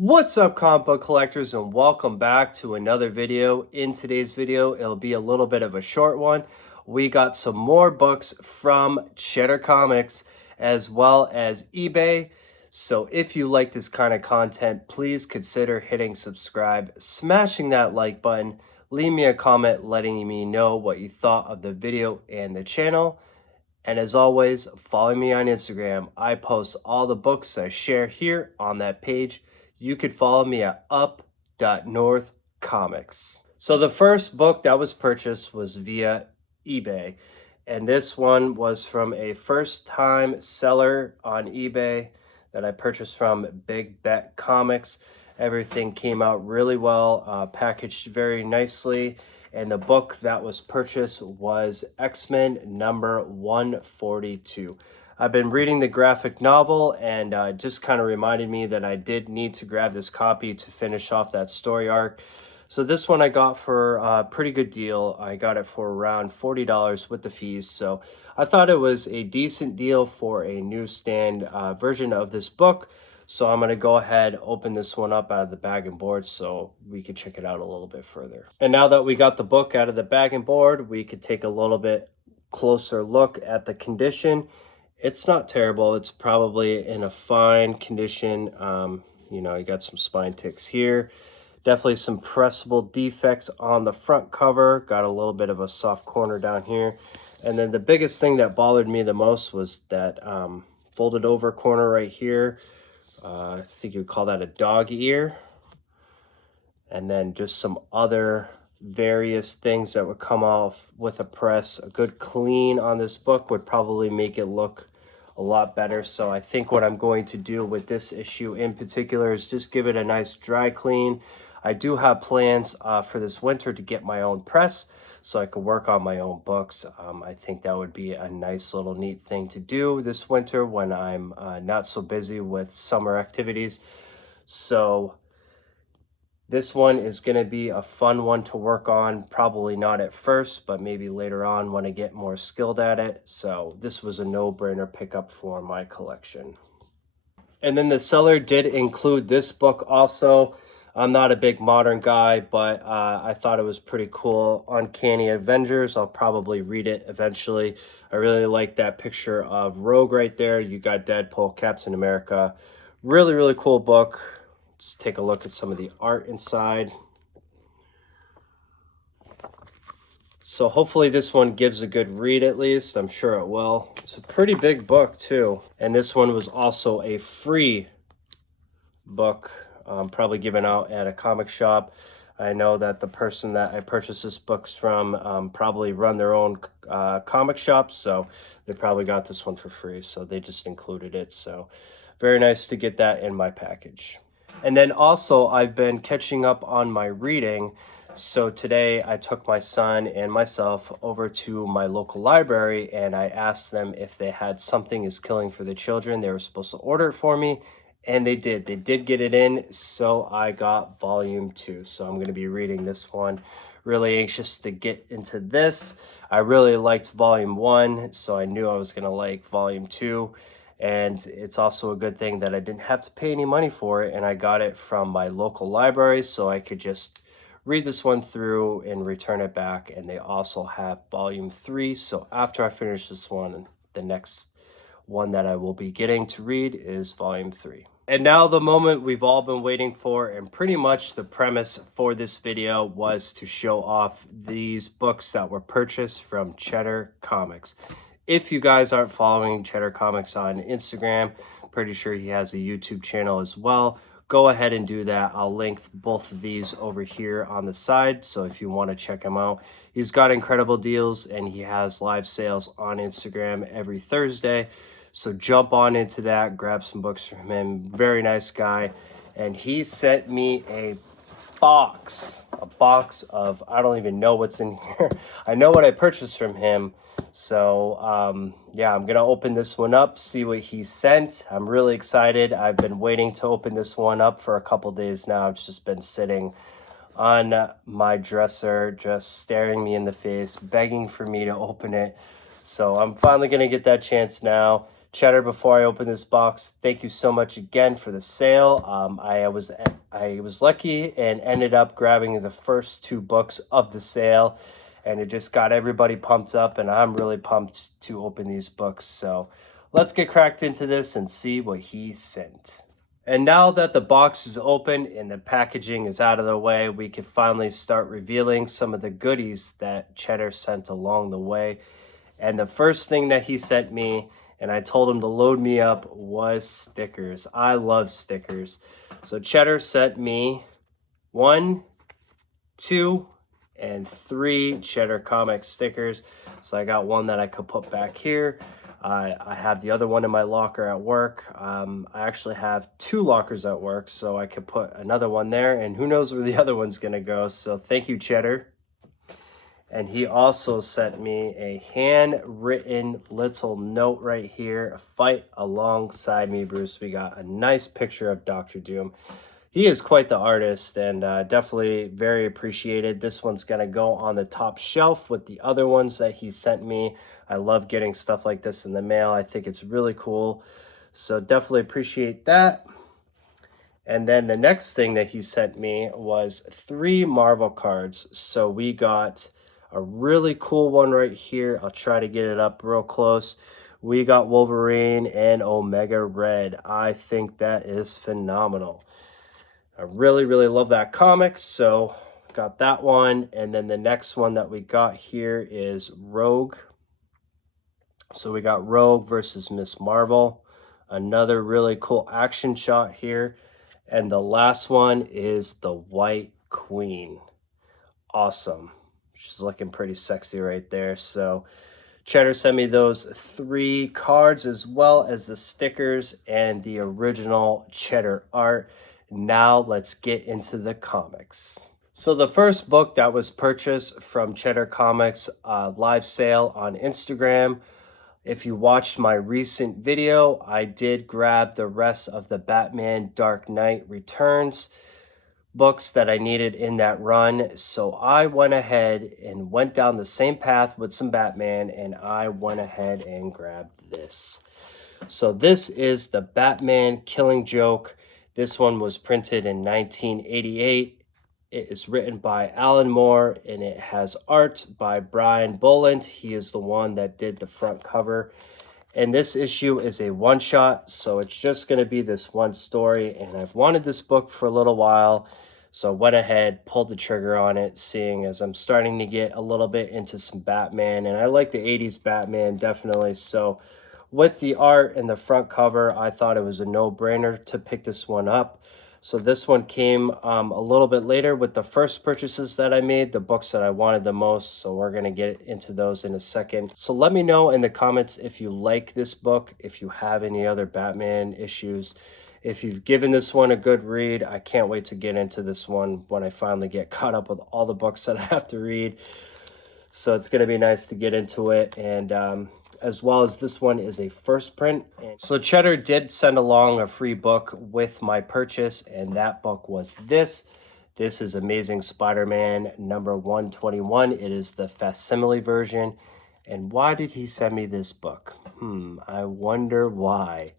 What's up, comic book collectors, and welcome back to another video. In today's video, it'll be a little bit of a short one. We got some more books from Cheddar Comics as well as eBay. So if you like this kind of content, please consider hitting subscribe, smashing that like button, leave me a comment letting me know what you thought of the video and the channel. And as always, follow me on Instagram. I post all the books I share here on that page. You could follow me at Up.NorthComics. So the first book that was purchased was via eBay. And this one was from a first-time seller on eBay that I purchased from Big Bet Comics. Everything came out really well, packaged very nicely. And the book that was purchased was XMen number 142. I've been reading the graphic novel and just kind of reminded me that I did need to grab this copy to finish off that story arc. So this one I got for a pretty good deal. I got it for around $40 with the fees. So I thought it was a decent deal for a newsstand version of this book. So I'm going to go ahead, open this one up out of the bag and board so we can check it out a little bit further. And now that we got the book out of the bag and board, we could take a little bit closer look at the condition. It's not terrible. It's probably in a fine condition. You know, you got some spine ticks here. Definitely some pressable defects on the front cover. Got a little bit of a soft corner down here. And then the biggest thing that bothered me the most was that folded over corner right here. I think you would call that a dog ear. And then just some other various things that would come off with a press. A good clean on this book would probably make it look a lot better. So I think what I'm going to do with this issue in particular is just give it a nice dry clean. I do have plans for this winter to get my own press so I could work on my own books. I think that would be a nice little neat thing to do this winter when I'm not so busy with summer activities. So this one is going to be a fun one to work on, probably not at first, but maybe later on when I get more skilled at it. So this was a no-brainer pickup for my collection. And then the seller did include this book also. I'm not a big modern guy, but I thought it was pretty cool. Uncanny Avengers. I'll probably read it eventually. I really like that picture of Rogue right there. You got Deadpool, Captain America. Really, really cool book. Let's take a look at some of the art inside. So hopefully this one gives a good read at least. I'm sure it will. It's a pretty big book too. And this one was also a free book. Probably given out at a comic shop. I know that the person that I purchased this books from probably run their own comic shop, so they probably got this one for free, so they just included it. So very nice to get that in my package. And then also I've been catching up on my reading. So today I took my son and myself over to my local library and I asked them if they had Something is Killing for the Children. They were supposed to order it for me. And they did get it in, so I got volume 2. So I'm going to be reading this one. Really anxious to get into this. I really liked volume 1, so I knew I was going to like volume 2. And it's also a good thing that I didn't have to pay any money for it, and I got it from my local library, so I could just read this one through and return it back. And they also have volume 3, so after I finish this one, the next one that I will be getting to read is volume 3. And now the moment we've all been waiting for, and pretty much the premise for this video was to show off these books that were purchased from Cheddar Comics. If you guys aren't following Cheddar Comics on Instagram, pretty sure he has a YouTube channel as well. Go ahead and do that. I'll link both of these over here on the side. So if you want to check him out, he's got incredible deals and he has live sales on Instagram every Thursday. So jump on into that, grab some books from him. Very nice guy. And he sent me a box of, I don't even know what's in here. I know what I purchased from him. So yeah, I'm gonna open this one up, see what he sent. I'm really excited. I've been waiting to open this one up for a couple days now. It's just been sitting on my dresser, just staring me in the face, begging for me to open it. So I'm finally gonna get that chance now. Cheddar, before I open this box, thank you so much again for the sale. I was lucky and ended up grabbing the first 2 books of the sale, and it just got everybody pumped up, and I'm really pumped to open these books. So let's get cracked into this and see what he sent. And now that the box is open and the packaging is out of the way, we can finally start revealing some of the goodies that Cheddar sent along the way. And the first thing that he sent me, and I told him to load me up, was stickers. I love stickers. So Cheddar sent me 1, 2, and 3 Cheddar Comics stickers. So I got one that I could put back here. I have the other one in my locker at work. I actually have 2 lockers at work, so I could put another one there, and who knows where the other one's gonna go. So thank you, Cheddar. And he also sent me a handwritten little note right here. Fight alongside me, Bruce. We got a nice picture of Dr. Doom. He is quite the artist, and definitely very appreciated. This one's going to go on the top shelf with the other ones that he sent me. I love getting stuff like this in the mail. I think it's really cool. So definitely appreciate that. And then the next thing that he sent me was 3 Marvel cards. So we got a really cool one right here. I'll try to get it up real close. We got Wolverine and Omega Red. I think that is phenomenal. I really, really love that comic, so got that one. And then the next one that we got here is Rogue. So we got Rogue versus Miss Marvel. Another really cool action shot here. And the last one is the White Queen. Awesome. She's looking pretty sexy right there. So Cheddar sent me those 3 cards as well as the stickers and the original Cheddar art. Now let's get into the comics. So the first book that was purchased from Cheddar Comics, live sale on Instagram. If you watched my recent video, I did grab the rest of the Batman Dark Knight Returns books that I needed in that run. So I went ahead and went down the same path with some Batman, and I went ahead and grabbed this. So this is the Batman Killing Joke. This one was printed in 1988. It is written by Alan Moore, and it has art by Brian Boland. He is the one that did the front cover. And this issue is a one-shot, so it's just going to be this one story. And I've wanted this book for a little while, so I went ahead, pulled the trigger on it, seeing as I'm starting to get a little bit into some Batman. And I like the 80s Batman, definitely. So with the art and the front cover, I thought it was a no-brainer to pick this one up. So this one came a little bit later with the first purchases that I made, the books that I wanted the most. So we're going to get into those in a second. So let me know in the comments if you like this book, if you have any other Batman issues. If you've given this one a good read, I can't wait to get into this one when I finally get caught up with all the books that I have to read. So it's going to be nice to get into it. And as well as this one is a first print. So Cheddar did send along a free book with my purchase, and that book was this. This is Amazing Spider-Man number 121. It is the facsimile version. And why did he send me this book? I wonder why.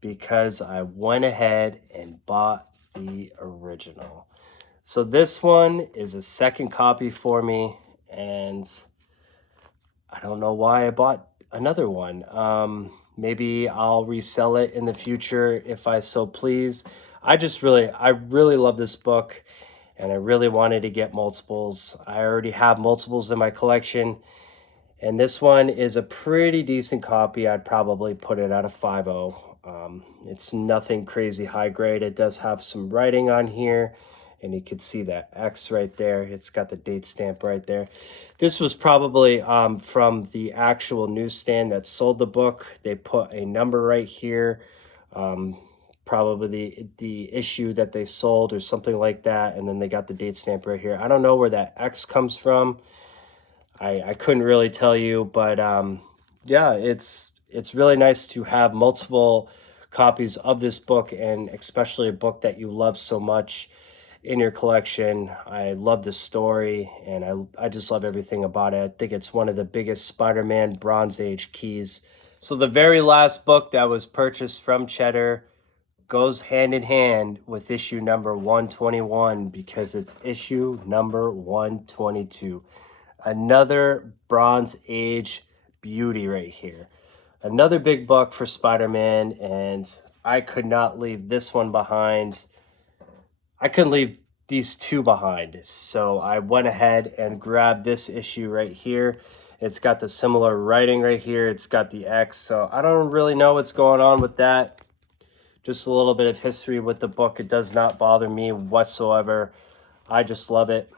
Because I went ahead and bought the original. So this one is a second copy for me, and I don't know why I bought another one. Maybe I'll resell it in the future if I so please. I really love this book, and I really wanted to get multiples. I already have multiples in my collection, and this one is a pretty decent copy. I'd probably put it at a 5.0. It's nothing crazy high grade. It does have some writing on here, and you can see that X right there. It's got the date stamp right there. This was probably from the actual newsstand that sold the book. They put a number right here, probably the issue that they sold or something like that, and then they got the date stamp right here. I don't know where that X comes from. I couldn't really tell you, but yeah, it's really nice to have multiple copies of this book, and especially a book that you love so much in your collection. I love the story, and I just love everything about it. I think it's one of the biggest Spider-Man Bronze Age keys So the very last book that was purchased from Cheddar goes hand in hand with issue number 121 because it's issue number 122. Another Bronze Age beauty right here. Another big book for Spider-Man, and I could not leave this one behind. I couldn't leave these two behind. So I went ahead and grabbed this issue right here. It's got the similar writing right here. It's got the X. So I don't really know what's going on with that. Just a little bit of history with the book. It does not bother me whatsoever. I just love it.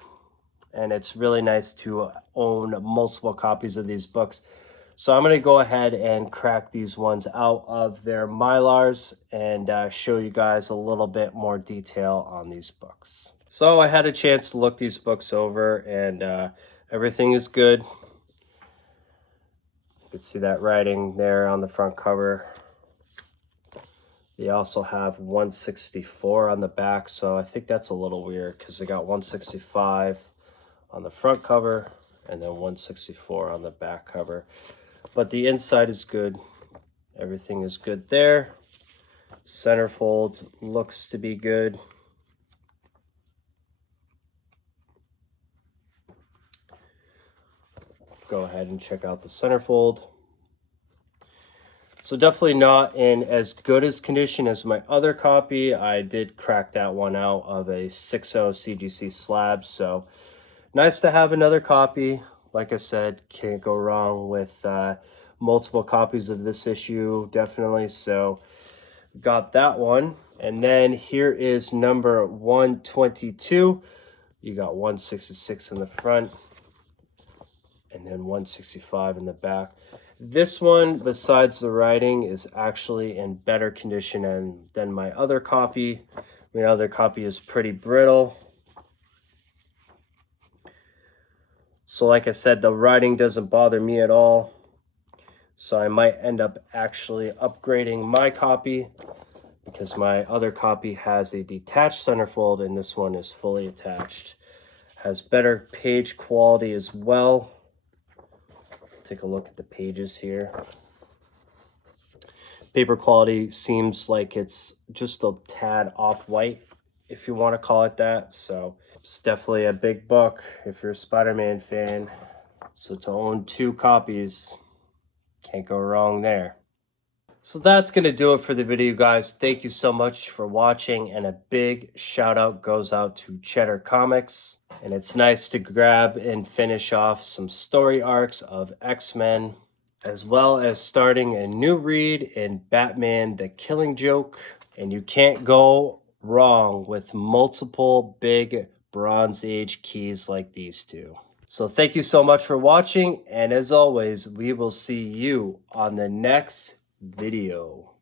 And it's really nice to own multiple copies of these books. So I'm going to go ahead and crack these ones out of their Mylars and show you guys a little bit more detail on these books. So I had a chance to look these books over, and everything is good. You can see that writing there on the front cover. They also have 164 on the back, so I think that's a little weird because they got 165 on the front cover and then 164 on the back cover. But the inside is good. Everything is good there. Centerfold looks to be good. Go ahead and check out the centerfold. So definitely not in as good as condition as my other copy. I did crack that one out of a 6.0 CGC slab. So nice to have another copy. Like I said, can't go wrong with multiple copies of this issue, definitely. So got that one. And then here is number 122. You got 166 in the front and then 165 in the back. This one, besides the writing, is actually in better condition than my other copy. My other copy is pretty brittle. So like I said, the writing doesn't bother me at all. So I might end up actually upgrading my copy because my other copy has a detached centerfold and this one is fully attached. Has better page quality as well. Take a look at the pages here. Paper quality seems like it's just a tad off-white, if you want to call it that. So it's definitely a big book if you're a Spider-Man fan. So to own two copies, can't go wrong there. So that's going to do it for the video, guys. Thank you so much for watching, and a big shout out goes out to Cheddar Comics. And it's nice to grab and finish off some story arcs of X-Men, as well as starting a new read in Batman the Killing Joke. And you can't go wrong with multiple big Bronze Age keys like these two. So thank you so much for watching, and as always, we will see you on the next video.